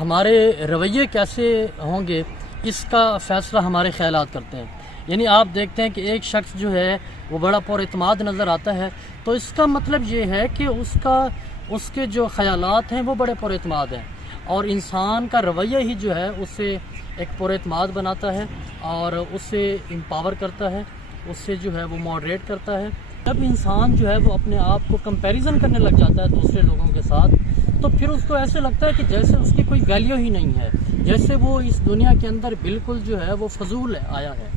ہمارے رویے کیسے ہوں گے اس کا فیصلہ ہمارے خیالات کرتے ہیں. یعنی آپ دیکھتے ہیں کہ ایک شخص جو ہے وہ بڑا پر اعتماد نظر آتا ہے، تو اس کا مطلب یہ ہے کہ اس کے جو خیالات ہیں وہ بڑے پر اعتماد ہیں، اور انسان کا رویہ ہی جو ہے اسے ایک پر اعتماد بناتا ہے اور اسے امپاور کرتا ہے، اس سے جو ہے وہ ماڈریٹ کرتا ہے. جب انسان جو ہے وہ اپنے آپ کو کمپیریزن کرنے لگ جاتا ہے دوسرے لوگوں کے ساتھ، تو پھر اس کو ایسے لگتا ہے کہ جیسے اس کی کوئی ویلیو ہی نہیں ہے، جیسے وہ اس دنیا کے اندر بالکل جو ہے وہ فضول آیا ہے.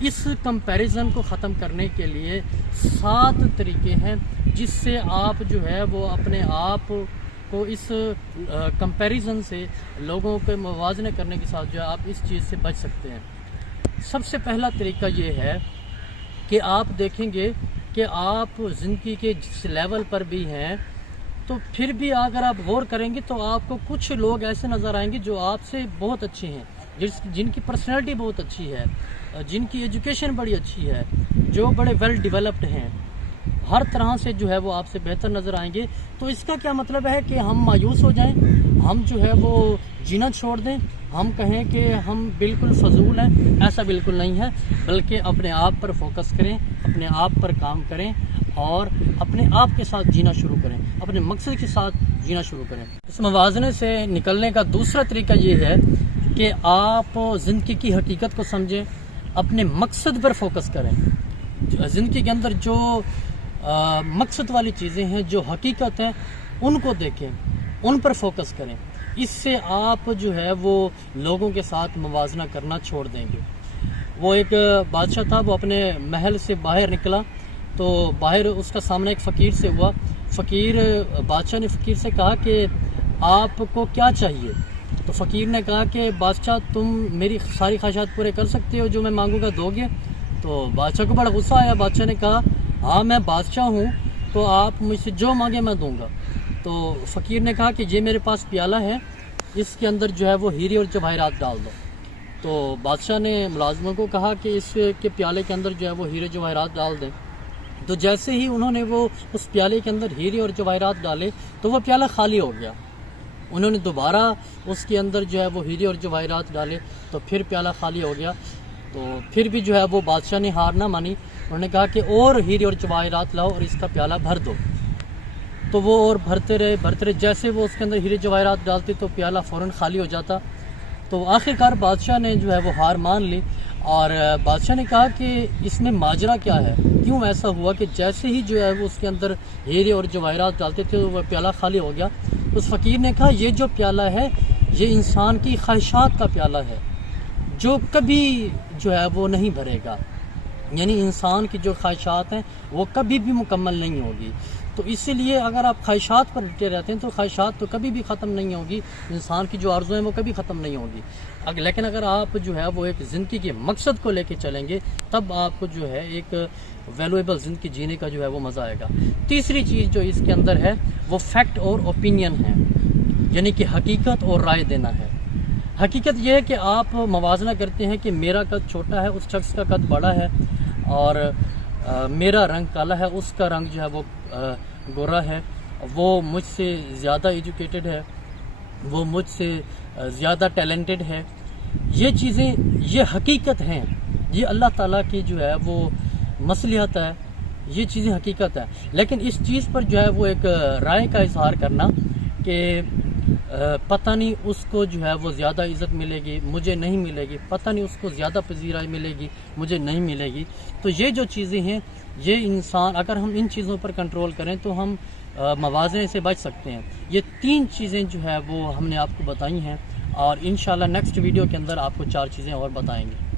اس کمپیریزن کو ختم کرنے کے لیے 7 طریقے ہیں جس سے آپ جو ہے وہ اپنے آپ کو اس کمپیریزن سے، لوگوں کے موازنے کرنے کے ساتھ جو ہے آپ اس چیز سے بچ سکتے ہیں. سب سے پہلا طریقہ یہ ہے کہ آپ دیکھیں گے کہ آپ زندگی کے جس لیول پر بھی ہیں، تو پھر بھی اگر آپ غور کریں گے تو آپ کو کچھ لوگ ایسے نظر آئیں گے جو آپ سے بہت اچھے ہیں، جن کی پرسنالٹی بہت اچھی ہے، جن کی ایجوکیشن بڑی اچھی ہے، جو بڑے ویل ڈیولپڈ ہیں، ہر طرح سے جو ہے وہ آپ سے بہتر نظر آئیں گے. تو اس کا کیا مطلب ہے کہ ہم مایوس ہو جائیں، ہم جو ہے وہ جینا چھوڑ دیں، ہم کہیں کہ ہم بالکل فضول ہیں؟ ایسا بالکل نہیں ہے، بلکہ اپنے آپ پر فوکس کریں، اپنے آپ پر کام کریں اور اپنے آپ کے ساتھ جینا شروع کریں، اپنے مقصد کے ساتھ جینا شروع کریں. اس موازنے سے نکلنے کا دوسرا طریقہ یہ ہے کہ آپ زندگی کی حقیقت کو سمجھیں، اپنے مقصد پر فوکس کریں. زندگی کے اندر جو مقصد والی چیزیں ہیں، جو حقیقت ہے، ان کو دیکھیں، ان پر فوکس کریں. اس سے آپ جو ہے وہ لوگوں کے ساتھ موازنہ کرنا چھوڑ دیں گے. وہ ایک بادشاہ تھا، وہ اپنے محل سے باہر نکلا تو باہر اس کا سامنا ایک فقیر سے ہوا. بادشاہ نے فقیر سے کہا کہ آپ کو کیا چاہیے؟ تو فقیر نے کہا کہ بادشاہ تم میری ساری خواہشات پورے کر سکتے ہو، جو میں مانگوں گا دو گے؟ تو بادشاہ کو بڑا غصہ آیا. بادشاہ نے کہا ہاں میں بادشاہ ہوں، تو آپ مجھ سے جو مانگے میں دوں گا. تو فقیر نے کہا کہ یہ میرے پاس پیالہ ہے، اس کے اندر جو ہے وہ ہیرے اور جواہرات ڈال دو. تو بادشاہ نے ملازموں کو کہا کہ اس کے پیالے کے اندر جو ہے وہ ہیرے جواہرات ڈال دیں. تو جیسے ہی انہوں نے وہ اس پیالے کے اندر ہیرے اور جواہرات ڈالے تو وہ پیالہ خالی ہو گیا. انہوں نے دوبارہ اس کے اندر جو ہے وہ ہیرے اور جواہرات ڈالے تو پھر پیالہ خالی ہو گیا. تو پھر بھی جو ہے وہ بادشاہ نے ہار نہ مانی، انہوں نے کہا کہ اور ہیرے اور جواہرات لاؤ اور اس کا پیالہ بھر دو. تو وہ اور بھرتے رہے، جیسے وہ اس کے اندر ہیرے جواہرات ڈالتے تو پیالہ فوراً خالی ہو جاتا. تو آخرکار بادشاہ نے جو ہے وہ ہار مان لی، اور بادشاہ نے کہا کہ اس میں ماجرا کیا ہے، کیوں ایسا ہوا کہ جیسے ہی جو ہے وہ اس کے اندر ہیرے اور جواہرات ڈالتے تھے وہ پیالہ خالی ہو گیا. اس فقیر نے کہا یہ جو پیالہ ہے یہ انسان کی خواہشات کا پیالہ ہے جو کبھی جو ہے وہ نہیں بھرے گا. یعنی انسان کی جو خواہشات ہیں وہ کبھی بھی مکمل نہیں ہوگی. تو اسی لیے اگر آپ خواہشات پر ڈٹے رہتے ہیں تو خواہشات تو کبھی بھی ختم نہیں ہوگی، انسان کی جو آرزویں ہیں وہ کبھی ختم نہیں ہوگی. لیکن اگر آپ جو ہے وہ ایک زندگی کے مقصد کو لے کے چلیں گے تب آپ کو جو ہے ایک ویلیویبل زندگی جینے کا جو ہے وہ مزہ آئے گا. تیسری چیز جو اس کے اندر ہے وہ فیکٹ اور اوپینین ہے، یعنی کہ حقیقت اور رائے دینا ہے. حقیقت یہ ہے کہ آپ موازنہ کرتے ہیں کہ میرا قد چھوٹا ہے، اس شخص کا قد بڑا ہے، اور میرا رنگ کالا ہے، اس کا رنگ جو ہے وہ گورا ہے، وہ مجھ سے زیادہ ایجوکیٹڈ ہے، وہ مجھ سے زیادہ ٹیلنٹڈ ہے. یہ چیزیں یہ حقیقت ہیں، یہ اللہ تعالیٰ کی جو ہے وہ مصلحت ہے، یہ چیزیں حقیقت ہے. لیکن اس چیز پر جو ہے وہ ایک رائے کا اظہار کرنا کہ پتہ نہیں اس کو جو ہے وہ زیادہ عزت ملے گی، مجھے نہیں ملے گی، پتہ نہیں اس کو زیادہ پذیرائی ملے گی، مجھے نہیں ملے گی. تو یہ جو چیزیں ہیں، یہ انسان اگر ہم ان چیزوں پر کنٹرول کریں تو ہم موازنے سے بچ سکتے ہیں. یہ 3 چیزیں جو ہے وہ ہم نے آپ کو بتائی ہیں، اور انشاءاللہ نیکسٹ ویڈیو کے اندر آپ کو 4 چیزیں اور بتائیں گے.